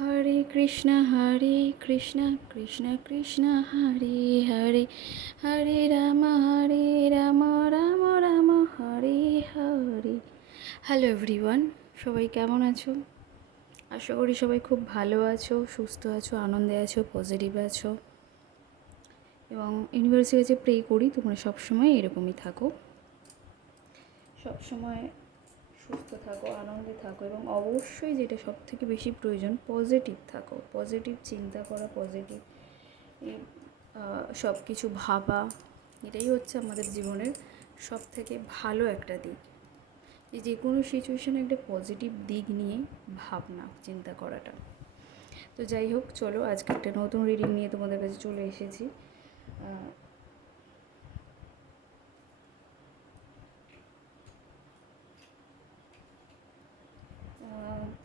হরে Krishna Krishna Krishna Hare Hare Hare Ram Ram Ram Hare Hare. Hello everyone, সবাই কেমন আছো? আশা করি সবাই খুব ভালো আছো, সুস্থ আছো, আনন্দে আছো, পজিটিভ আছো। এবং ইউনিভার্সের কাছে প্রে করি তোমরা সবসময় এরকমই থাকো, সবসময় সুস্থ থাকো, আনন্দে থাকো, এবং অবশ্যই যেটা সব থেকে বেশি প্রয়োজন, পজিটিভ থাকো, পজিটিভ চিন্তা করা, পজিটিভ সব কিছু ভাবা। এটাই হচ্ছে আমাদের জীবনের সব থেকে ভালো একটা দিক, যে কোনো সিচুয়েশানে একটা পজিটিভ দিক নিয়ে ভাবনা চিন্তা করাটা। তো যাই হোক, চলো আজকে একটা নতুন রিডিং নিয়ে তোমাদের কাছে চলে এসেছি।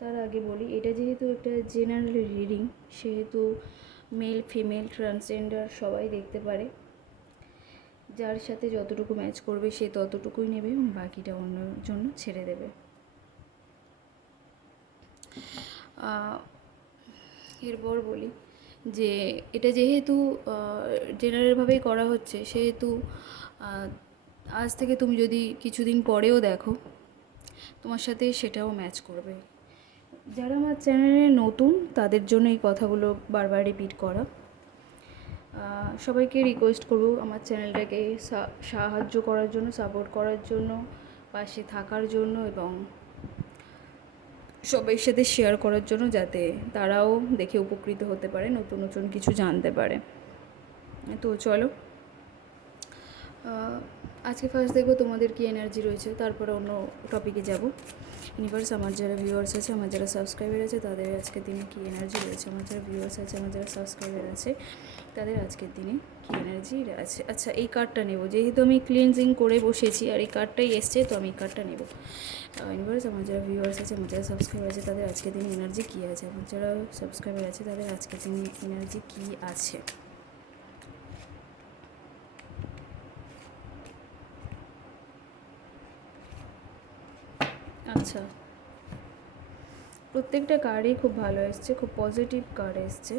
তার আগে বলি, এটা যেহেতু একটা জেনারেল রিডিং, সেহেতু মেল ফিমেল ট্রান্সজেন্ডার সবাই দেখতে পারে। যার সাথে যতটুকু ম্যাচ করবে সে ততটুকুই নেবে এবং বাকিটা অন্যর জন্য ছেড়ে দেবে। এরপর বলি যে এটা যেহেতু জেনারেলভাবেই করা হচ্ছে, সেহেতু আজ থেকে তুমি যদি কিছুদিন পরেও দেখো, তোমার সাথে সেটাও ম্যাচ করবে। যারা আমার চ্যানেলে নতুন তাদের জন্য এই কথাগুলো বারবার রিপিট করা। সবাইকে রিকোয়েস্ট করবো আমার চ্যানেলটাকে সাহায্য করার জন্য, সাপোর্ট করার জন্য, পাশে থাকার জন্য, এবং সবাই সাথে শেয়ার করার জন্য, যাতে তারাও দেখে উপকৃত হতে পারে, নতুন নতুন কিছু জানতে পারে। তো চলো আজকে ফার্স্ট দেখবো তোমাদের কী এনার্জি রয়েছে, তারপরে অন্য টপিকে যাব। ইউনিভার্স, আমার যারা ভিউয়ার্স আছে, আমার যারা সাবস্ক্রাইবার আছে, তাদের আজকের দিনে কী এনার্জি রয়েছে, আমার যারা ভিউয়ার্স আছে, আমার যারা সাবস্ক্রাইবার আছে, তাদের আজকের দিনে কী এনার্জি আছে। আচ্ছা, এই কার্ডটা নেব, যেহেতু আমি ক্লিনজিং করে বসেছি আর এই কার্ডটাই এসছে, তো আমি এই কার্ডটা নেব। ইউনিভার্স, আমার যারা ভিউয়ার্স আছে, আমার যারা সাবস্ক্রাইবার আছে, তাদের আজকের দিনে এনার্জি কী আছে, আমার যারা সাবস্ক্রাইবার আছে, তাদের আজকের দিনে এনার্জি কী আছে। আচ্ছা, প্রত্যেকটা কার্ডই খুব ভালো এসছে, খুব পজিটিভ কার্ড এসছে।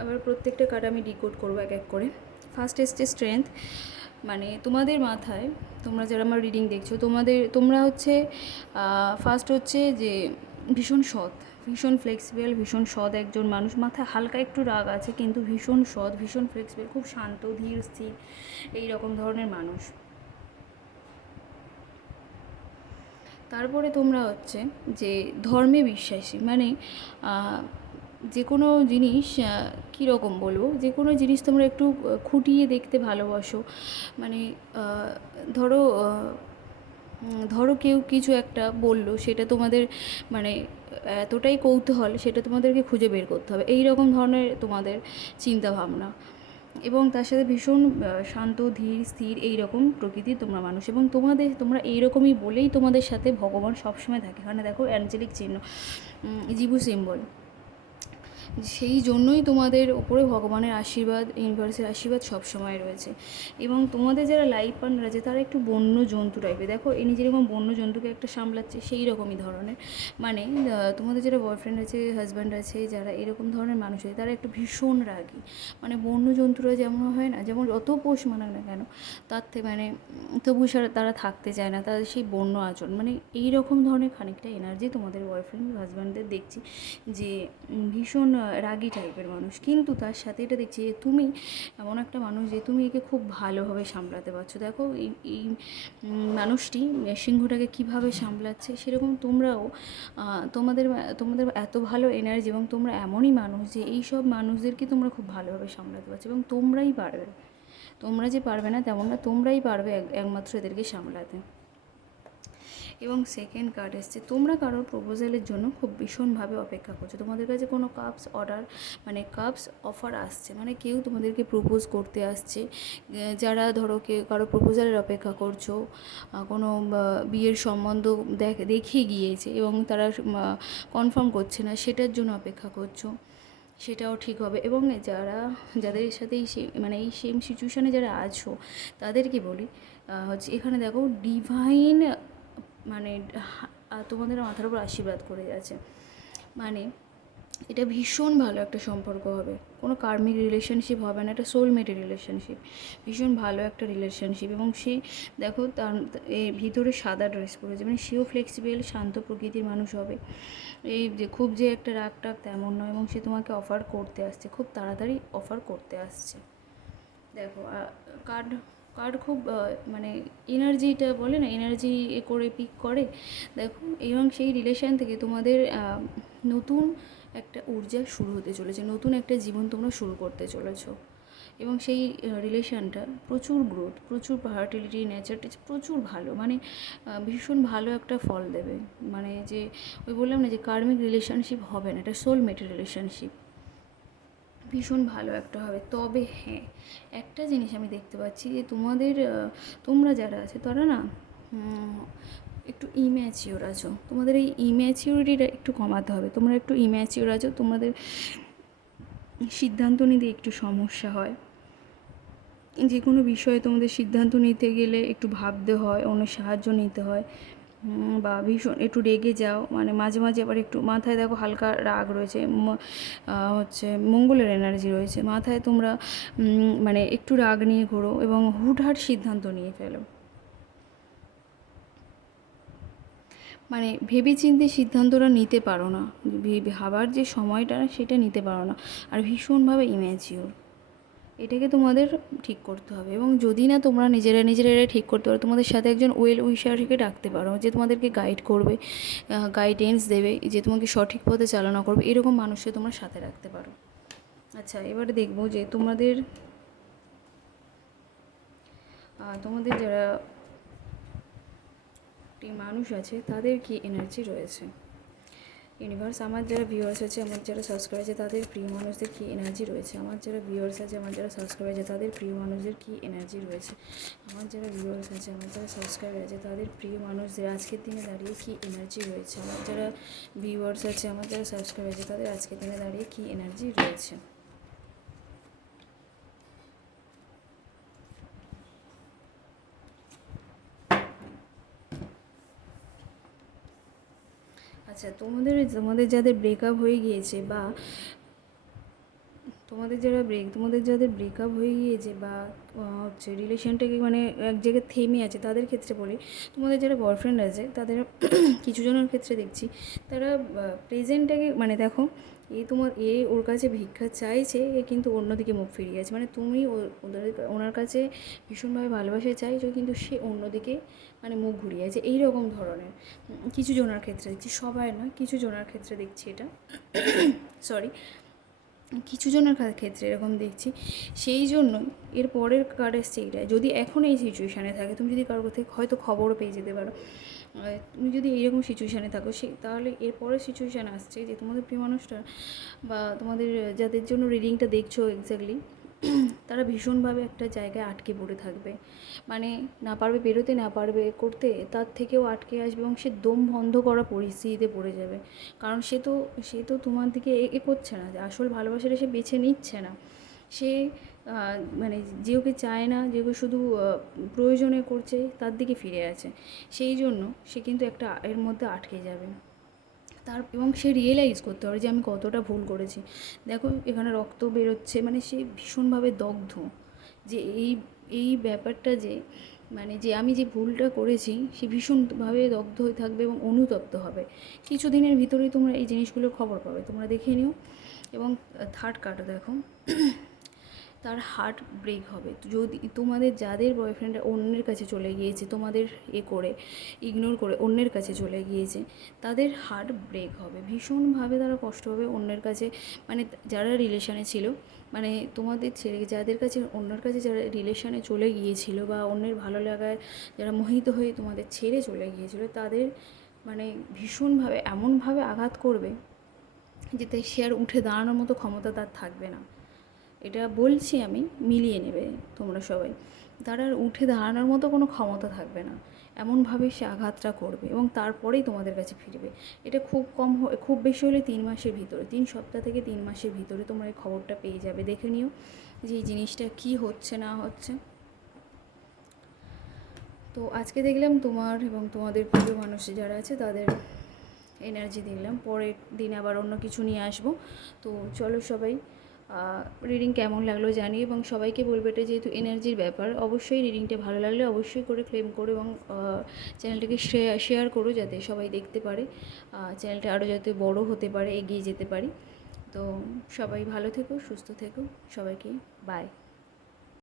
আবার প্রত্যেকটা কার্ড আমি ডিকোড করবো এক এক করে। ফার্স্ট এসছে স্ট্রেংথ, মানে তোমাদের মাথায়, তোমরা যারা আমার রিডিং দেখছো, তোমরা হচ্ছে ফার্স্ট হচ্ছে যে ভীষণ সৎ, ভীষণ ফ্লেক্সিবল, ভীষণ সৎ একজন মানুষ। মাথায় হালকা একটু রাগ আছে, কিন্তু ভীষণ সৎ, ভীষণ ফ্লেক্সিবল, খুব শান্ত, ধীর স্থির, এই রকম ধরনের মানুষ। তারপরে তোমরা হচ্ছে যে ধর্মে বিশ্বাসী, মানে যে কোনো জিনিস, কীরকম বলবো, যে কোনো জিনিস তোমরা একটু খুঁটিয়ে দেখতে ভালোবাসো। মানে ধরো ধরো কেউ কিছু একটা বললো, সেটা তোমাদের মানে এতটাই কৌতূহল, সেটা তোমাদেরকে খুঁজে বের করতে হবে, এই রকম ধরনের তোমাদের চিন্তাভাবনা। এবং তার সাথে ভীষণ শান্ত, ধীর, স্থির, এই রকম প্রকৃতির তোমরা মানুষ। এবং তোমরা এইরকমই বলেই তোমাদের সাথে ভগবান সবসময় থাকে। এখানে দেখো অ্যাঞ্জেলিক চিহ্ন, জিবু সিম্বল, সেই জন্যই তোমাদের ওপরে ভগবানের আশীর্বাদ, ইউনিভার্সের আশীর্বাদ সবসময় রয়েছে। এবং তোমাদের যারা লাইফ পার্টনার আছে, তারা একটু বন্য জন্তু টাইপের। দেখো ইনি যেরকম বন্য জন্তুকে একটা সামলাচ্ছে, সেই রকমই ধরনের। মানে তোমাদের যারা বয়ফ্রেন্ড আছে, হাজব্যান্ড আছে, যারা এরকম ধরনের মানুষ আছে, তারা একটু ভীষণ রাগী। মানে বন্য জন্তুরা যেমন হয় না, যেমন যত পোষ মানাক না কেন, তার থেকে মানে তবু তারা থাকতে চায় না, তাদের সেই বন্য আচরণ, মানে এই রকম ধরনের খানিকটা এনার্জি তোমাদের বয়ফ্রেন্ড হাজব্যান্ডদের দেখছি, যে ভীষণ রাগী টাইপের মানুষ। কিন্তু তার সাথে এটা দেখছি যে তুমি এমন একটা মানুষ যে তুমি একে খুব ভালোভাবে সামলাতে পারছো। দেখো এই মানুষটি সিংহটাকে কীভাবে সামলাচ্ছে, সেরকম তোমরাও তোমাদের তোমাদের এত ভালো এনার্জি, এবং তোমরা এমনই মানুষ যে এই সব মানুষদেরকে তোমরা খুব ভালোভাবে সামলাতে পারছো, এবং তোমরাই পারবে। তোমরা যে পারবে না তেমন না, তোমরাই পারবে একমাত্র এদেরকে সামলাতে। এবং সেকেন্ড কার্ড এসছে, তোমরা কারোর প্রপোজালের জন্য খুব ভীষণভাবে অপেক্ষা করছো। তোমাদের কাছে কোনো কাপস অর্ডার, মানে কাপস অফার আসছে, মানে কেউ তোমাদেরকে প্রপোজ করতে আসছে। যারা ধরো কারো প্রপোজালের অপেক্ষা করছো, কোনো বিয়ের সম্বন্ধ দেখে গিয়েছে এবং তারা কনফার্ম করছে না, সেটার জন্য অপেক্ষা করছো, সেটাও ঠিক হবে। এবং যাদের সাথে মানে এই সেম সিচুয়েশানে যারা আছো, তাদেরকে বলি হচ্ছে, এখানে দেখো ডিভাইন মানে তোমাদের মাথার উপর আশীর্বাদ করে যাচ্ছে। মানে এটা ভীষণ ভালো একটা সম্পর্ক হবে, কোনো কার্মিক রিলেশনশিপ হবে না, এটা সোলমেটের রিলেশনশিপ, ভীষণ ভালো একটা রিলেশনশিপ। এবং সে দেখো তার ভিতরে সাদা ড্রেস পরেছে, মানে সেও ফ্লেক্সিবল শান্ত প্রকৃতির মানুষ হবে। এই যে খুব যে একটা রাগ টাগ তেমন নয়, এবং সে তোমাকে অফার করতে আসছে, খুব তাড়াতাড়ি অফার করতে আসছে। দেখো কার্ড কার্ড খুব মানে এনার্জিটা বলে না, এনার্জি এ করে পিক করে। দেখো এবং সেই রিলেশান থেকে তোমাদের নতুন একটা ঊর্জা শুরু হতে চলেছে, নতুন একটা জীবন তোমরা শুরু করতে চলেছো। এবং সেই রিলেশানটা প্রচুর গ্রোথ, প্রচুর ফার্টিলিটি, নেচার প্রচুর ভালো, মানে ভীষণ ভালো একটা ফল দেবে। মানে যে ওই বললাম না যে কার্মিক রিলেশনশিপ হবে না, এটা সোলমেট রিলেশনশিপ, ভীষণ ভালো একটা হবে। তবে হ্যাঁ, একটা জিনিস আমি দেখতে পাচ্ছি যে তোমরা যারা আছে তারা না একটু ইম্যাচিওর আছো, তোমাদের এই ইম্যাচিওরিটিটা একটু কমাতে হবে। তোমরা একটু ইম্যাচিওর আছো, তোমাদের সিদ্ধান্ত নিতে একটু সমস্যা হয়, যে কোনো বিষয়ে তোমাদের সিদ্ধান্ত নিতে গেলে একটু ভাবতে হয়, অন্যের সাহায্য নিতে হয়, বা ভীষণ একটু রেগে যাও, মানে মাঝে মাঝে আবার একটু মাথায় দেখো হালকা রাগ রয়েছে, হচ্ছে মঙ্গলের এনার্জি রয়েছে মাথায়, তোমরা মানে একটু রাগ নিয়ে ঘোরো এবং হুটহাট সিদ্ধান্ত নিয়ে ফেলো, মানে ভেবেচিন্তে সিদ্ধান্তটা নিতে পারো না, ভাবার যে সময়টা সেটা নিতে পারো না, আর ভীষণভাবে ইম্যাচিওর। এটাকে তোমাদের ঠিক করতে হবে। এবং যদি না তোমরা নিজেরা এটা ঠিক করতে পারো, তোমাদের সাথে একজন ওয়েল উইশারকে ডাকতে পারো, যে তোমাদেরকে গাইড করবে, গাইডেন্স দেবে, যে তোমাকে সঠিক পথে চালনা করবে, এরকম মানুষকে তোমরা সাথে রাখতে পারো। আচ্ছা, এবারে দেখবো যে তোমাদের যারা মানুষ আছে তাদের কি এনার্জি রয়েছে। ইউনিভার্স, আমার যারা ভিউয়ার্স আছে, আমার যারা সাবস্ক্রাইব আছে, তাদের প্রিয় মানুষদের কী এনার্জি রয়েছে। আমার যারা ভিউয়ার্স আছে, আমার যারা সাবস্ক্রাইব আছে, তাদের প্রিয় মানুষদের কী এনার্জি রয়েছে। আমার যারা ভিউয়ার্স আছে, আমার যারা সাবস্ক্রাইব আছে, তাদের প্রিয় মানুষদের আজকের দিনে দাঁড়িয়ে কী এনার্জি রয়েছে। আমার যারা ভিউয়ার্স আছে, আমার যারা সাবস্ক্রাইব আছে, তাদের আজকের দিনে দাঁড়িয়ে কী এনার্জি রয়েছে। আচ্ছা, তোমাদের যাদের ব্রেকআপ হয়ে গিয়েছে, বা তোমাদের যাদের ব্রেকআপ হয়ে গিয়েছে, বা হচ্ছে রিলেশনটাকে মানে এক জায়গায় থেমে আছে, তাদের ক্ষেত্রে বলি, তোমাদের যারা বয়ফ্রেন্ড আছে তাদের কিছু জনের ক্ষেত্রে দেখছি তারা প্রেজেন্টটাকে মানে দেখো, ওর কাছে ভিক্ষা চাইছে, এ কিন্তু অন্যদিকে মুখ ফিরিয়ে আছে, মানে তুমি ওনার কাছে ভীষণভাবে ভালোবাসা চাইছো, কিন্তু সে অন্যদিকে মানে মুখ ঘুরিয়ে আছে, এইরকম ধরনের কিছু জনের ক্ষেত্রে দেখছি, সবাই না, কিছু জনের ক্ষেত্রে দেখছি এটা সরি, কিছু জনের ক্ষেত্রে এরকম দেখছি। সেই জন্য এর পরের কার্ড এসছে এইটা, যদি এখন এই সিচুয়েশানে থাকে, তুমি যদি কারোর থেকে হয়তো খবরও পেয়ে যেতে পারো, তুমি যদি এইরকম সিচুয়েশানে থাকো, তাহলে এর পরের সিচুয়েশান আসছে যে তোমাদের প্রিয় মানুষটা, বা তোমাদের যাদের জন্য রিডিংটা দেখছো এক্স্যাক্টলি, তারা ভীষণভাবে একটা জায়গায় আটকে পড়ে থাকবে, মানে না পারবে বেরোতে, না পারবে করতে, তার থেকেও আটকে আসবে, এবং সে দম বন্ধ করা পরিস্থিতিতে পড়ে যাবে। কারণ সে তো তোমার দিকে করছে না, যে আসল ভালোবাসাটা সে বেছে নিচ্ছে না, সে মানে যে ওকে চায় না, যে ওকে শুধু প্রয়োজনে করছে, তার দিকে ফিরে আছে। সেই জন্য সে কিন্তু একটা এর মধ্যে আটকে যাবে, এবং সে রিয়েলাইজ করতে পারে যে আমি কতটা ভুল করেছি। দেখো এখানে রক্ত বেরোচ্ছে, মানে সে ভীষণভাবে দগ্ধ, যে এই ব্যাপারটা যে মানে যে আমি যে ভুলটা করেছি, সে ভীষণভাবে দগ্ধ হয়ে থাকবে এবং অনুতপ্ত হবে। কিছু দিনের ভিতরেই তোমরা এই জিনিসগুলোর খবর পাবে, তোমরা দেখে নিও। এবং থার্ড কার্ডও দেখো, তার হার্ট ব্রেক হবে, যদি তোমাদের যাদের বয়ফ্রেন্ডরা অন্যের কাছে চলে গিয়েছে, তোমাদের করে ইগনোর করে অন্যের কাছে চলে গিয়েছে, তাদের হার্ট ব্রেক হবে, ভীষণভাবে তারা কষ্ট হবে অন্যের কাছে, মানে যারা রিলেশানে ছিল, মানে তোমাদের ছেড়ে যাদের কাছে অন্যের কাছে যারা রিলেশানে চলে গিয়েছিল, বা অন্যের ভালো লাগায় যারা মোহিত হয়ে তোমাদের ছেড়ে চলে গিয়েছিল, তাদের মানে ভীষণভাবে এমনভাবে আঘাত করবে যে তাই সে আর উঠে দাঁড়ানোর মতো ক্ষমতা তার থাকবে না। এটা বলছি আমি, মিলিয়ে নেবে তোমরা সবাই, তার আর উঠে দাঁড়ানোর মতো কোনো ক্ষমতা থাকবে না, এমনভাবে সে আঘাতটা করবে, এবং তারপরেই তোমাদের কাছে ফিরবে। এটা খুব বেশি হলে 3 মাসের ভিতরে, 3 সপ্তাহ থেকে 3 মাসের ভিতরে তোমরা এই খবরটা পেয়ে যাবে। দেখে নিও যে এই জিনিসটা কী হচ্ছে না হচ্ছে। তো আজকে দেখলাম তোমার এবং তোমাদের প্রিয় মানুষ যারা আছে তাদের এনার্জি দিলাম, পরের দিন আবার অন্য কিছু নিয়ে আসবো। তো চলো সবাই, রিডিং কেমন লাগলো জানি, এবং সবাইকে বলবো এটা যেহেতু এনার্জির ব্যাপার, অবশ্যই রিডিংটা ভালো লাগলে অবশ্যই করে ক্লেম করো এবং চ্যানেলটাকে শেয়ার করো যাতে সবাই দেখতে পারে, চ্যানেলটা আরও যাতে বড় হতে পারে, এগিয়ে যেতে পারি। তো সবাই ভালো থেকো, সুস্থ থেকো, সবাইকে বাই।